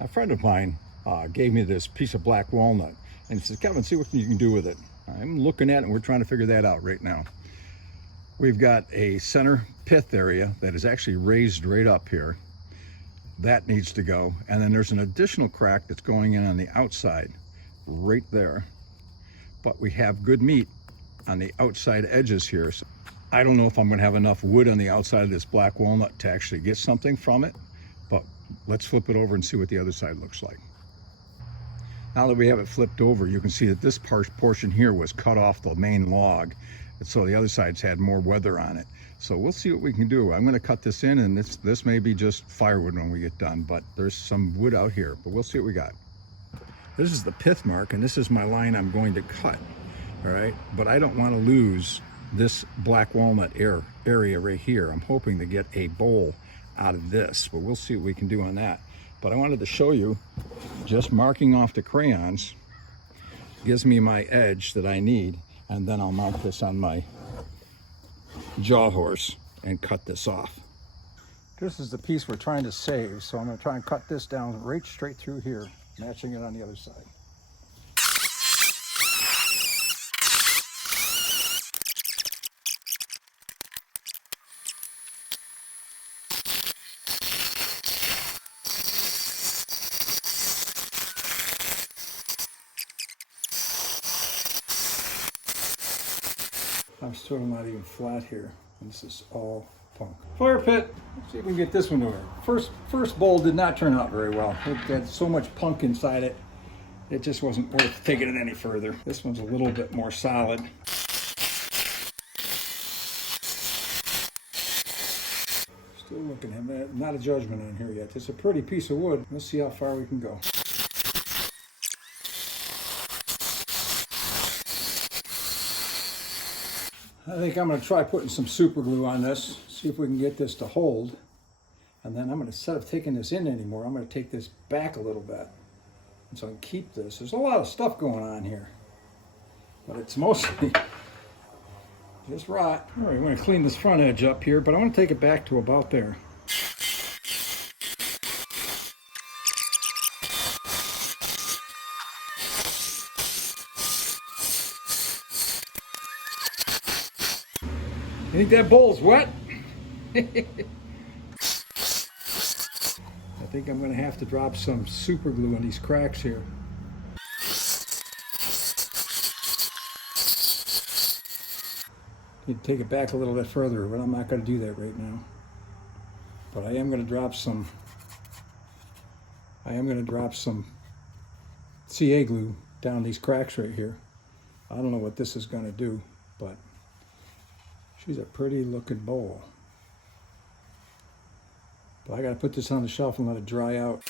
A friend of mine gave me this piece of black walnut and he says, Kevin, see what you can do with it. I'm looking at it and we're trying to figure that out right now. We've got a center pith area that is actually raised right up here. That needs to go. And then there's an additional crack that's going in on the outside right there. But we have good meat on the outside edges here. So I don't know if I'm going to have enough wood on the outside of this black walnut to actually get something from it, but let's flip it over and see what the other side looks like. Now that we have it flipped over, you can see that this portion here was cut off the main log, and so the other side's had more weather on it. So we'll see what we can do. I'm going to cut this in, and this may be just firewood when we get done, but there's some wood out here, but we'll see what we got. This is the pith mark, and this is my line I'm going to cut, all right? But I don't want to lose this black walnut area right here. I'm hoping to get a bowl out of this, but we'll see what we can do on that. But I wanted to show you, just marking off the crayons gives me my edge that I need, and then I'll mount this on my jaw horse and cut this off. This is the piece we're trying to save, so I'm going to try and cut this down right straight through here, matching it on the other side. I'm still not even flat here. This is all punk. Fire pit. Let's see if we can get this one over. First bowl did not turn out very well. It had so much punk inside it. It just wasn't worth taking it any further. This one's a little bit more solid. Still looking at that. Not a judgment on here yet. It's a pretty piece of wood. Let's see how far we can go. I think I'm going to try putting some super glue on this, see if we can get this to hold. And then I'm going to, instead of taking this in anymore, I'm going to take this back a little bit. And so I can keep this. There's a lot of stuff going on here, but it's mostly just rot. All right, I'm going to clean this front edge up here, but I want to take it back to about there. You think that bowl's wet? I think I'm going to have to drop some super glue in these cracks here. Need to take it back a little bit further, but I'm not going to do that right now. But I am going to drop some CA glue down these cracks right here. I don't know what this is going to do, but she's a pretty looking bowl. But I got to put this on the shelf and let it dry out.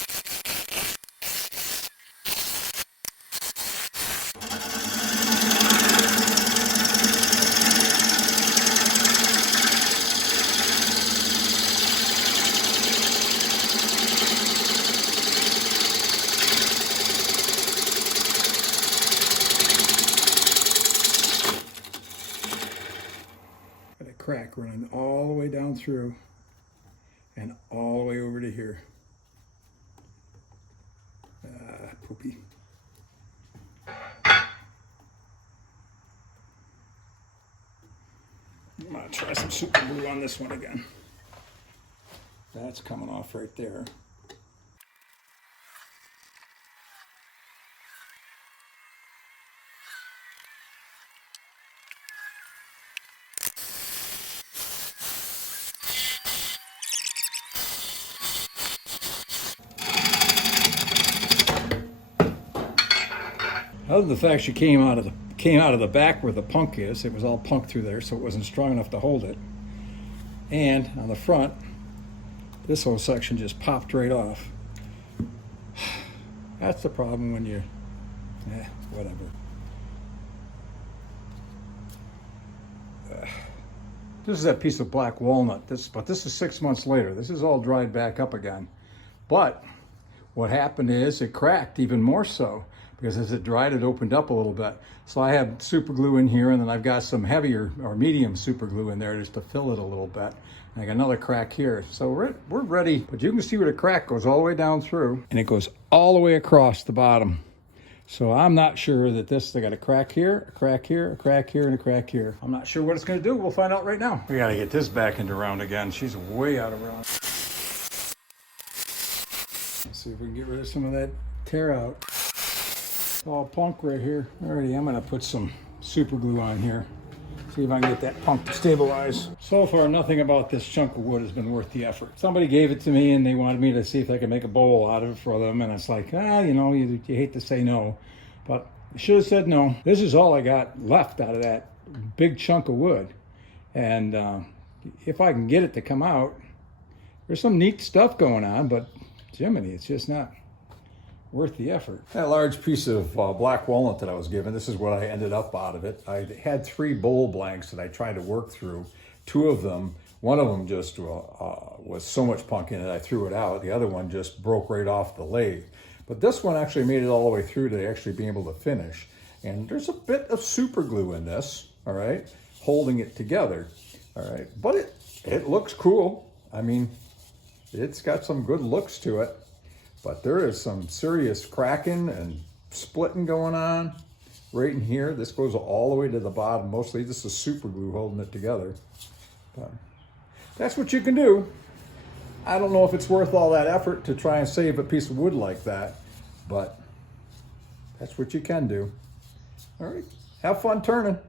Got a crack running all the way down through and all the way over to here. Poopy. I'm gonna try some super glue on this one again. That's coming off right there. Other than the fact she came out of the back where the punk is, it was all punk through there, so it wasn't strong enough to hold it. And on the front, this whole section just popped right off. That's the problem when you, whatever. This is that piece of black walnut. But this is 6 months later. This is all dried back up again. But what happened is it cracked even more so, because as it dried, it opened up a little bit. So I have super glue in here, and then I've got some heavier or medium super glue in there just to fill it a little bit. And I got another crack here. So we're ready, but you can see where the crack goes all the way down through, and it goes all the way across the bottom. So I'm not sure that they got a crack here, a crack here, a crack here, and a crack here. I'm not sure what it's gonna do. We'll find out right now. We gotta get this back into round again. She's way out of round. Let's see if we can get rid of some of that tear out. It's all punk right here. Alrighty, I'm gonna put some super glue on here. See if I can get that punk to stabilize. So far, nothing about this chunk of wood has been worth the effort. Somebody gave it to me and they wanted me to see if I could make a bowl out of it for them. And it's like, you know, you hate to say no, but I should have said no. This is all I got left out of that big chunk of wood. And if I can get it to come out, there's some neat stuff going on, but Jiminy, it's just not worth the effort. That large piece of black walnut that I was given, this is what I ended up out of it. I had 3 bowl blanks that I tried to work through. 2 of them, one of them just was so much punk in it, I threw it out. The other one just broke right off the lathe. But this one actually made it all the way through to actually being able to finish. And there's a bit of super glue in this, all right, holding it together, all right. But it looks cool. I mean, it's got some good looks to it. But there is some serious cracking and splitting going on right in here. This goes all the way to the bottom. Mostly this is super glue holding it together. But that's what you can do. I don't know if it's worth all that effort to try and save a piece of wood like that, but that's what you can do. All right, have fun turning.